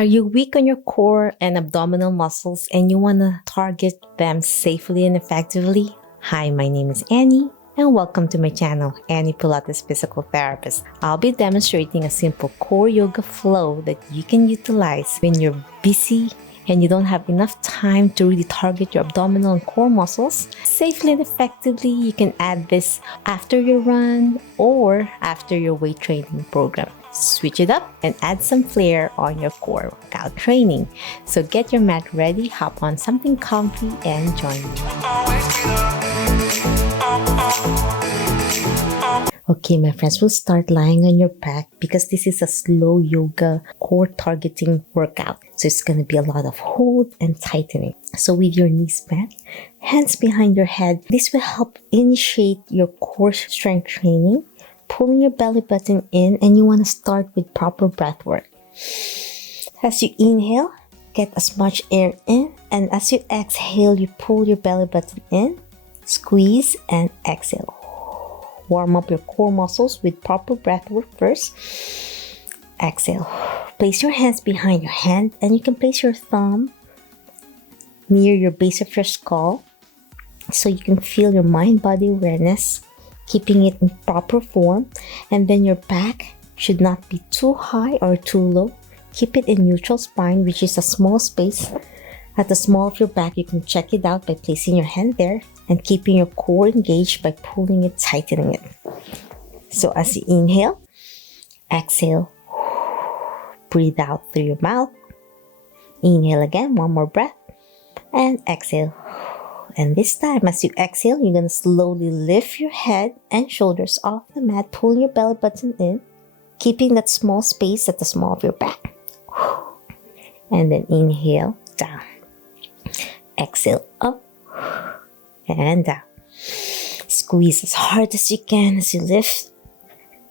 Are you weak on your core and abdominal muscles and you want to target them safely and effectively? Hi, my name is Annie and welcome to my channel, Annie Pilates Physical Therapist. I'll be demonstrating a simple core yoga flow that you can utilize when you're busy and you don't have enough time to really target your abdominal and core muscles. Safely and effectively, you can add this after your run or after your weight training program. Switch it up and add some flair on your core workout training. So get your mat ready, hop on something comfy and join me. Okay, my friends, we'll start lying on your back because this is a slow yoga core targeting workout. So it's going to be a lot of hold and tightening. So with your knees bent, hands behind your head, this will help initiate your core strength training, pulling your belly button in, and you want to start with proper breath work. As you inhale, get as much air in, and as you exhale, you pull your belly button in, squeeze, and exhale. Warm up your core muscles with proper breath work first. Exhale. Place your hands behind your hand, and you can place your thumb near your base of your skull so you can feel your mind-body awareness, keeping it in proper form. And then your back should not be too high or too low. Keep it in neutral spine, which is a small space at the small of your back. You can check it out by placing your hand there and keeping your core engaged by pulling it, tightening it. So as you inhale, exhale, breathe out through your mouth. Inhale again, one more breath, and exhale. And this time, as you exhale, you're going to slowly lift your head and shoulders off the mat, pulling your belly button in, keeping that small space at the small of your back. And then inhale, down. Exhale, up and down. Squeeze as hard as you can as you lift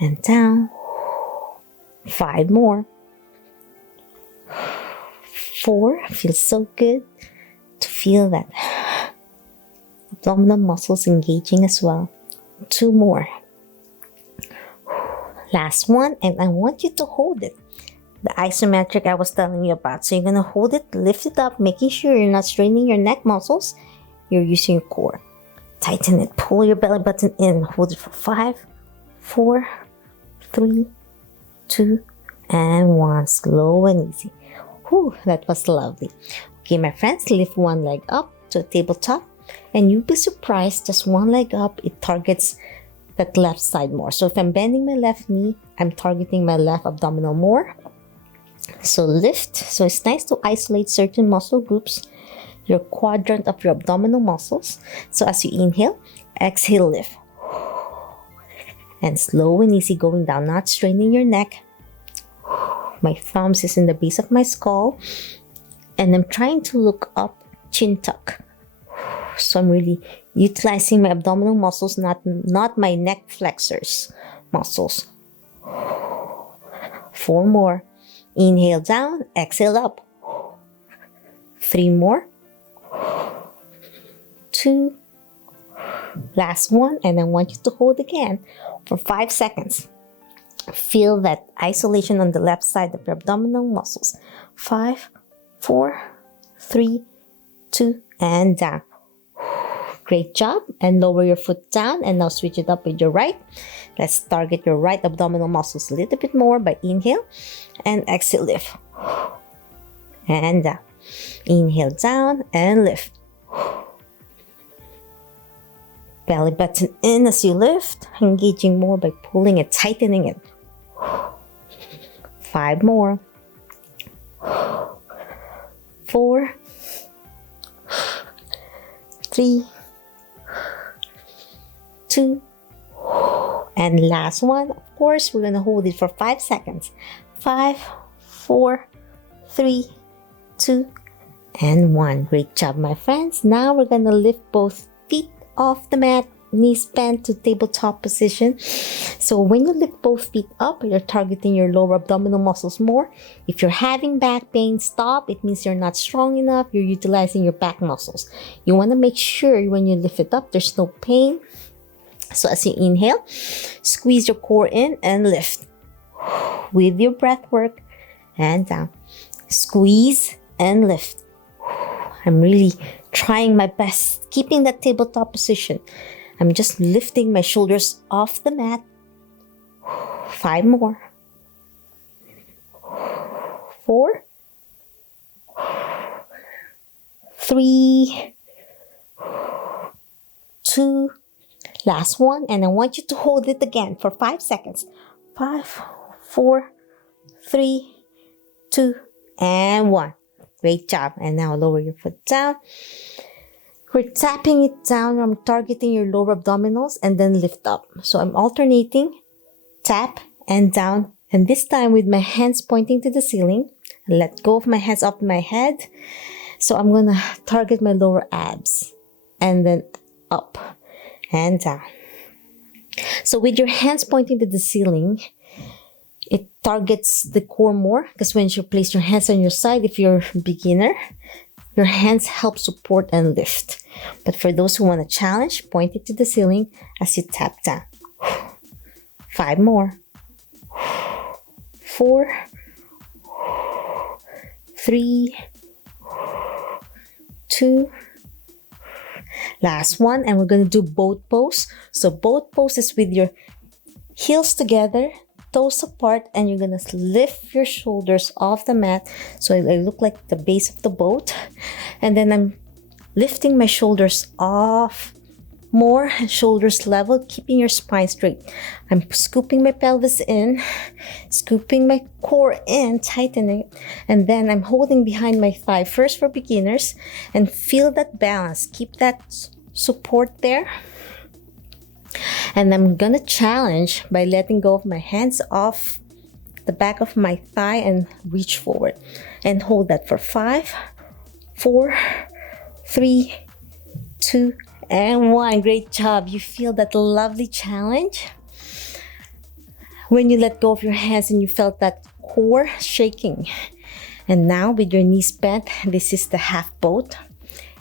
and down. 5 more. 4. Feels so good to feel that abdominal muscles engaging as well. 2 more. Last one, and I want you to hold it. The isometric I was telling you about. So you're going to hold it, lift it up, making sure you're not straining your neck muscles. You're using your core. Tighten it, pull your belly button in, hold it for 5, 4, 3, 2, and 1. Slow and easy. Whew, that was lovely. Okay, my friends, lift one leg up to a tabletop, and you'll be surprised, just one leg up, it targets that left side more. So if I'm bending my left knee, I'm targeting my left abdominal more. So lift. So it's nice to isolate certain muscle groups, your quadrant of your abdominal muscles. So as you inhale, exhale, lift. And slow and easy going down, not straining your neck. My thumbs is in the base of my skull. And I'm trying to look up, chin tuck. So I'm really utilizing my abdominal muscles, not my neck flexors muscles. 4 more. Inhale down, exhale up. 3 more. 2. Last one, and I want you to hold again for 5 seconds. Feel that isolation on the left side of your abdominal muscles. 5, 4, 3, 2, and down. Great job. And lower your foot down, and now switch it up with your right. Let's target your right abdominal muscles a little bit more by inhale and exhale, lift. And down. Inhale down and lift. Belly button in as you lift, engaging more by pulling it, tightening it. 5 more. 4, 3, 2, and last one. Of course, we're going to hold it for 5 seconds. 5, 4, 3, 2, and 1. Great job, my friends. Now we're going to lift both feet off the mat, knees bent to tabletop position. So when you lift both feet up, you're targeting your lower abdominal muscles more. If you're having back pain, stop. It means you're not strong enough. You're utilizing your back muscles. You want to make sure when you lift it up, there's no pain. So as you inhale, squeeze your core in and lift with your breath work and down. Squeeze and lift. I'm really trying my best, keeping that tabletop position. I'm just lifting my shoulders off the mat. 5 more. 4, 3, 2, last one. And I want you to hold it again for 5 seconds. 5, 4, 3, 2, and 1. Great job. And now lower your foot down. We're tapping it down. I'm targeting your lower abdominals and then lift up. So I'm alternating, tap and down. And this time with my hands pointing to the ceiling. Let go of my hands off my head. So I'm going to target my lower abs. And then up and down. So with your hands pointing to the ceiling, it targets the core more, because when you place your hands on your side, if you're a beginner, your hands help support and lift. But for those who want a challenge, point it to the ceiling as you tap down. 5 more. 4, 3, 2, last one. And we're going to do boat pose. So boat pose is with your heels together, toes apart, and you're gonna lift your shoulders off the mat so they look like the base of the boat. And then I'm lifting my shoulders off more, shoulders level, keeping your spine straight. I'm scooping my pelvis in, scooping my core in, tightening it, and then I'm holding behind my thigh first for beginners, and feel that balance. Keep that support there. And I'm gonna challenge by letting go of my hands off the back of my thigh and reach forward and hold that for 5, 4, 3, 2, and 1. Great job. You feel that lovely challenge when you let go of your hands and you felt that core shaking. And now with your knees bent, this is the half boat.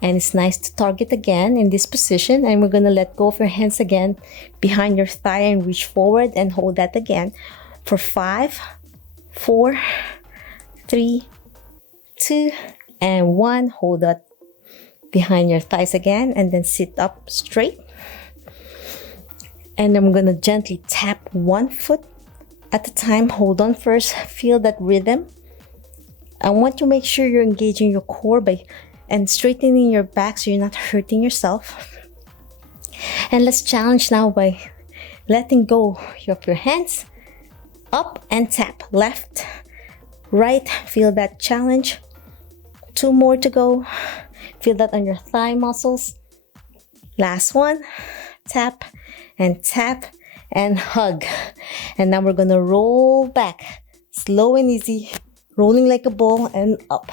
And it's nice to target again in this position. And we're going to let go of your hands again behind your thigh and reach forward and hold that again for 5, 4, 3, 2, and 1. Hold that behind your thighs again and then sit up straight. And I'm going to gently tap one foot at a time. Hold on first. Feel that rhythm. I want to make sure you're engaging your core and straightening your back so you're not hurting yourself. And let's challenge now by letting go of your hands. Up and tap. Left, right. Feel that challenge. 2 more to go. Feel that on your thigh muscles. Last one. Tap and hug. And now we're gonna roll back. Slow and easy. Rolling like a ball and up.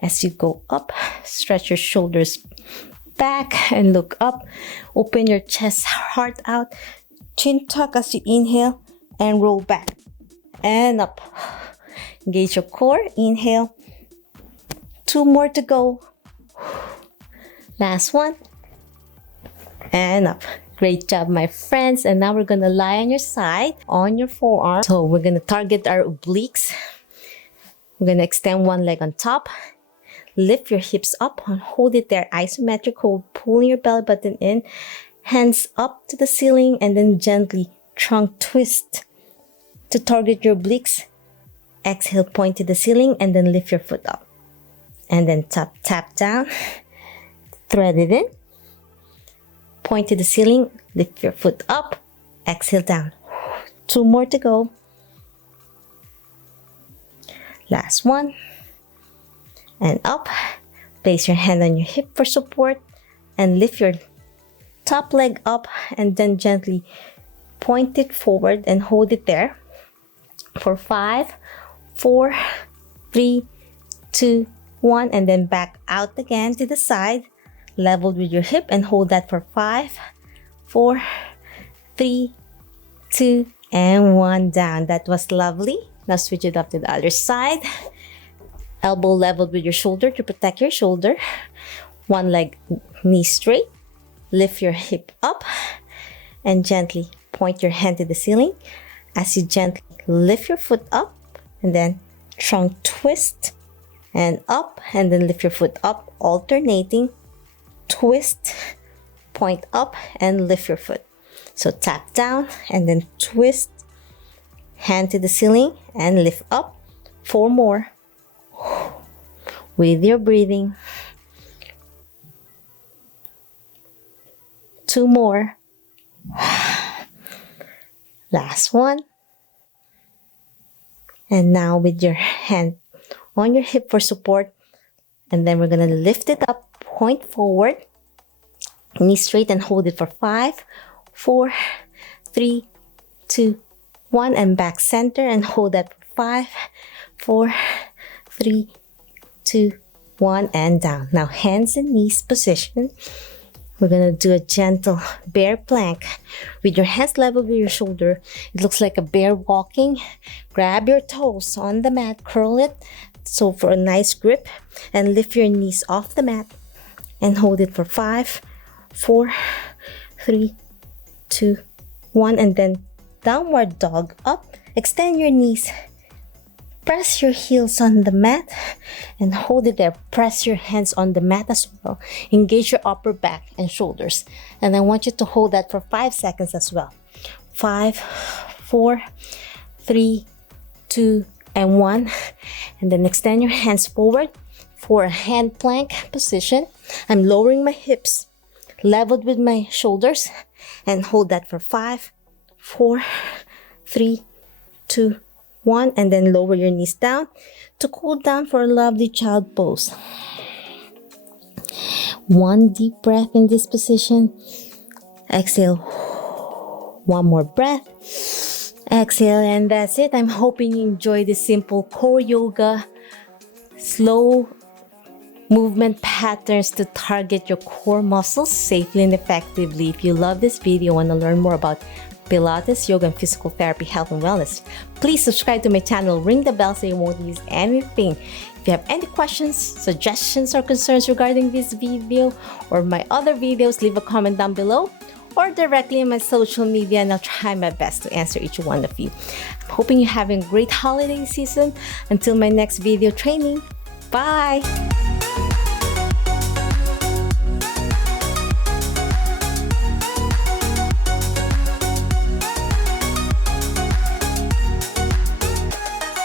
As you go up, stretch your shoulders back and look up. Open your chest, heart out. Chin tuck as you inhale and roll back and up. Engage your core. Inhale. 2 more to go. Last one. And up. Great job, my friends. And now we're going to lie on your side, on your forearm. So we're going to target our obliques. We're going to extend one leg on top. Lift your hips up and hold it there. Isometric hold, pulling your belly button in. Hands up to the ceiling and then gently trunk twist to target your obliques. Exhale, point to the ceiling and then lift your foot up. And then tap down. Thread it in. Point to the ceiling. Lift your foot up. Exhale down. 2 more to go. Last one. And up. Place your hand on your hip for support and lift your top leg up and then gently point it forward and hold it there for 5, 4, 3, 2, 1, and then back out again to the side, leveled with your hip, and hold that for 5, 4, 3, 2, and 1 down. That was lovely. Now switch it up to the other side. Elbow leveled with your shoulder to protect your shoulder. One leg, knee straight. Lift your hip up and gently point your hand to the ceiling as you gently lift your foot up and then trunk twist and up, and then lift your foot up, alternating, twist, point up, and lift your foot. So tap down and then twist, hand to the ceiling and lift up. 4 more with your breathing. 2 more. Last one. And now with your hand on your hip for support, and then we're gonna lift it up, point forward, knee straight, and hold it for 5, 4, 3, 2, 1, and back center, and hold that for 5, 4, 3, 2, 1, and down. Now hands and knees position. We're gonna do a gentle bear plank with your hands level with your shoulder. It looks like a bear walking. Grab your toes on the mat, curl it so for a nice grip, and lift your knees off the mat and hold it for 5, 4, 3, 2, 1, and then downward dog up. Extend your knees. Press your heels on the mat and hold it there. Press your hands on the mat as well. Engage your upper back and shoulders. And I want you to hold that for 5 seconds as well. 5, 4, 3, 2, and 1. And then extend your hands forward for a hand plank position. I'm lowering my hips, leveled with my shoulders, and hold that for 5, 4, 3, 2, 1, and then lower your knees down to cool down for a lovely child pose. 1 deep breath in this position. Exhale. 1 more breath. Exhale, and that's it. I'm hoping you enjoy this simple core yoga, slow movement patterns to target your core muscles safely and effectively. If you love this video and want to learn more about Pilates, yoga, and physical therapy, health, and wellness, please subscribe to my channel, ring the bell so you won't miss anything. If you have any questions, suggestions, or concerns regarding this video or my other videos, leave a comment down below or directly on my social media, and I'll try my best to answer each one of you. I'm hoping you're having a great holiday season. Until my next video training, bye!